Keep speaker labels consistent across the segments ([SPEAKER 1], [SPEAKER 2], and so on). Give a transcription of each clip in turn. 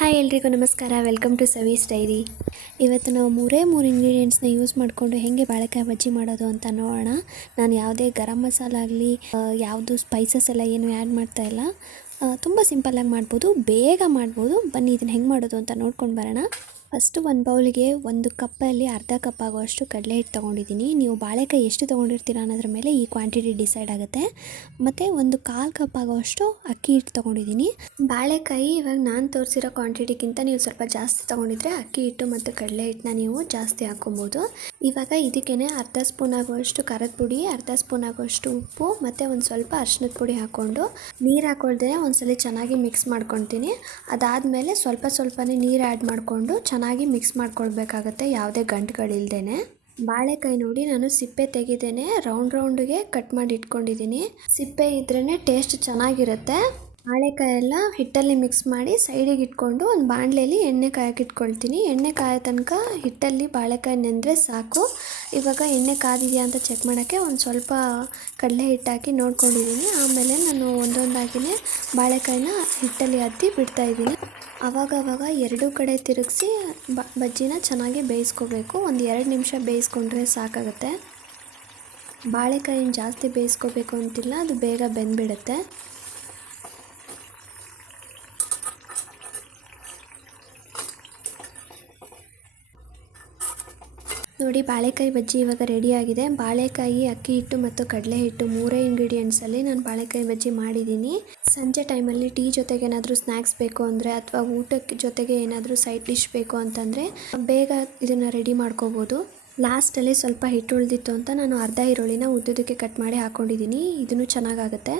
[SPEAKER 1] Hi ಎಲ್ರಿಗೂ ನಮಸ್ಕಾರ. Welcome to ಸವೀಸ್ dairy ಇವತ್ತು ನಾವು ಮೂರೇ ಮೂರು ಇಂಗ್ರೀಡಿಯೆಂಟ್ಸ್ನ ಯೂಸ್ ಮಾಡಿಕೊಂಡು ಹೇಗೆ ಬಾಳೆಕಾಯಿ ಬಜ್ಜಿ ಮಾಡೋದು ಅಂತ ನೋಡೋಣ. ನಾನು ಯಾವುದೇ ಗರಂ ಮಸಾಲ ಆಗಲಿ ಯಾವುದು ಸ್ಪೈಸಸ್ ಎಲ್ಲ ಏನು ಆ್ಯಡ್ ಮಾಡ್ತಾ ಇಲ್ಲ. ತುಂಬ ಸಿಂಪಲ್ಲಾಗಿ ಮಾಡ್ಬೋದು, ಬೇಗ ಮಾಡ್ಬೋದು. ಬನ್ನಿ, ಇದನ್ನು ಹೆಂಗೆ ಮಾಡೋದು ಅಂತ ನೋಡ್ಕೊಂಡು ಬರೋಣ. ಫಸ್ಟು ಒಂದು ಬೌಲಿಗೆ ಒಂದು ಕಪ್ಪಲ್ಲಿ ಅರ್ಧ ಕಪ್ ಆಗುವಷ್ಟು ಕಡಲೆ ಹಿಟ್ಟು ತೊಗೊಂಡಿದ್ದೀನಿ. ನೀವು ಬಾಳೆಕಾಯಿ ಎಷ್ಟು ತೊಗೊಂಡಿರ್ತೀರ ಅನ್ನೋದ್ರ ಮೇಲೆ ಈ ಕ್ವಾಂಟಿಟಿ ಡಿಸೈಡ್ ಆಗುತ್ತೆ. ಮತ್ತು ಒಂದು ಕಾಲು ಕಪ್ ಆಗುವಷ್ಟು ಅಕ್ಕಿ ಹಿಟ್ಟು ತೊಗೊಂಡಿದ್ದೀನಿ. ಬಾಳೆಕಾಯಿ ಇವಾಗ ನಾನು ತೋರಿಸಿರೋ ಕ್ವಾಂಟಿಟಿಗಿಂತ ನೀವು ಸ್ವಲ್ಪ ಜಾಸ್ತಿ ತೊಗೊಂಡಿದ್ರೆ ಅಕ್ಕಿ ಹಿಟ್ಟು ಮತ್ತು ಕಡಲೆ ಹಿಟ್ಟನ್ನ ನೀವು ಜಾಸ್ತಿ ಹಾಕ್ಕೊಬೋದು. ಇವಾಗ ಇದಕ್ಕೇ ಅರ್ಧ ಸ್ಪೂನ್ ಆಗುವಷ್ಟು ಖಾರದ ಪುಡಿ, ಅರ್ಧ ಸ್ಪೂನ್ ಆಗುವಷ್ಟು ಉಪ್ಪು ಮತ್ತು ಒಂದು ಸ್ವಲ್ಪ ಅರ್ಶಿನದ ಪುಡಿ ಹಾಕ್ಕೊಂಡು ನೀರು ಹಾಕೊಳ್ದೇ ಒಂದ್ಸಲಿ ಚೆನ್ನಾಗಿ ಮಿಕ್ಸ್ ಮಾಡ್ಕೊತೀನಿ ಅದಾದಮೇಲೆ ಸ್ವಲ್ಪ ಸ್ವಲ್ಪನೇ ನೀರು ಆ್ಯಡ್ ಮಾಡಿಕೊಂಡು ಚೆನ್ನಾಗಿ ಮಿಕ್ಸ್ ಮಾಡ್ಕೊಳ್ಬೇಕಾಗತ್ತೆ, ಯಾವುದೇ ಗಂಟುಗಳಿಲ್ದೇ ಬಾಳೆಕಾಯಿ ನೋಡಿ ನಾನು ಸಿಪ್ಪೆ ತೆಗೆದೇನೆ ರೌಂಡ್ ರೌಂಡ್ಗೆ ಕಟ್ ಮಾಡಿ ಇಟ್ಕೊಂಡಿದ್ದೀನಿ. ಸಿಪ್ಪೆ ಇದ್ರೇ ಟೇಸ್ಟ್ ಚೆನ್ನಾಗಿರುತ್ತೆ. ಬಾಳೆಕಾಯಿ ಎಲ್ಲ ಹಿಟ್ಟಲ್ಲಿ ಮಿಕ್ಸ್ ಮಾಡಿ ಸೈಡಿಗೆ ಇಟ್ಕೊಂಡು ಒಂದು ಬಾಣಲೆಯಲ್ಲಿ ಎಣ್ಣೆ ಕಾಯಕ್ಕೆ ಇಟ್ಕೊಳ್ತೀನಿ. ಎಣ್ಣೆ ಕಾಯೋ ತನಕ ಹಿಟ್ಟಲ್ಲಿ ಬಾಳೆಕಾಯಿ ನೆಂದರೆ ಸಾಕು. ಇವಾಗ ಎಣ್ಣೆ ಕಾದಿದೆಯಾ ಅಂತ ಚೆಕ್ ಮಾಡೋಕ್ಕೆ ಒಂದು ಸ್ವಲ್ಪ ಕಡಲೆ ಹಿಟ್ಟಾಕಿ ನೋಡ್ಕೊಂಡಿದ್ದೀನಿ ಆಮೇಲೆ ನಾನು ಒಂದೊಂದಾಗಿಯೇ ಬಾಳೆಕಾಯಿನ ಹಿಟ್ಟಲ್ಲಿ ಅದ್ದಿ ಬಿಡ್ತಾಯಿದ್ದೀನಿ ಅವಾಗವಾಗ ಎರಡೂ ಕಡೆ ತಿರುಗಿಸಿ ಬಜ್ಜಿನ ಚೆನ್ನಾಗಿ ಬೇಯಿಸ್ಕೋಬೇಕು. ಒಂದು ಎರಡು ನಿಮಿಷ ಬೇಯಿಸ್ಕೊಂಡ್ರೆ ಸಾಕಾಗುತ್ತೆ. ಬಾಳೆಕಾಯಿನ ಜಾಸ್ತಿ ಬೇಯಿಸ್ಕೋಬೇಕು ಅಂತಿಲ್ಲ, ಅದು ಬೇಗ ಬೆಂದ್ಬಿಡುತ್ತೆ. ನೋಡಿ, ಬಾಳೆಕಾಯಿ ಬಜ್ಜಿ ಇವಾಗ ರೆಡಿಯಾಗಿದೆ. ಬಾಳೆಕಾಯಿ, ಅಕ್ಕಿ ಹಿಟ್ಟು ಮತ್ತು ಕಡಲೆ ಹಿಟ್ಟು ಮೂರೇ ಇಂಗ್ರೀಡಿಯೆಂಟ್ಸಲ್ಲಿ ನಾನು ಬಾಳೆಕಾಯಿ ಬಜ್ಜಿ ಮಾಡಿದ್ದೀನಿ. ಸಂಜೆ ಟೈಮಲ್ಲಿ ಟೀ ಜೊತೆಗೆ ಏನಾದರೂ ಸ್ನ್ಯಾಕ್ಸ್ ಬೇಕು ಅಂದರೆ ಅಥವಾ ಊಟಕ್ಕೆ ಜೊತೆಗೆ ಏನಾದರೂ ಸೈಡ್ ಡಿಶ್ ಬೇಕು ಅಂತಂದರೆ ಬೇಗ ಇದನ್ನು ರೆಡಿ ಮಾಡ್ಕೋಬೋದು. ಲಾಸ್ಟಲ್ಲಿ ಸ್ವಲ್ಪ ಹಿಟ್ಟು ಉಳಿದಿತ್ತು ಅಂತ ನಾನು ಅರ್ಧ ಈರುಳ್ಳಿನ ಉದ್ದುದಕ್ಕೆ ಕಟ್ ಮಾಡಿ ಹಾಕ್ಕೊಂಡಿದ್ದೀನಿ ಇದನ್ನು ಚೆನ್ನಾಗಾಗುತ್ತೆ.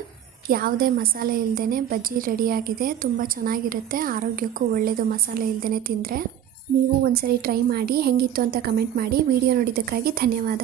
[SPEAKER 1] ಯಾವುದೇ ಮಸಾಲೆ ಇಲ್ಲದೇ ಬಜ್ಜಿ ರೆಡಿಯಾಗಿದೆ ತುಂಬ ಚೆನ್ನಾಗಿರುತ್ತೆ. ಆರೋಗ್ಯಕ್ಕೂ ಒಳ್ಳೆಯದು ಮಸಾಲೆ ಇಲ್ಲದೇ ತಿಂದರೆ. ನೀವು ಒಂದ್ಸರಿ ಟ್ರೈ ಮಾಡಿ ಹೆಂಗಿತ್ತು ಅಂತ ಕಮೆಂಟ್ ಮಾಡಿ ವಿಡಿಯೋ ನೋಡಿದ್ದಕ್ಕಾಗಿ ಧನ್ಯವಾದ.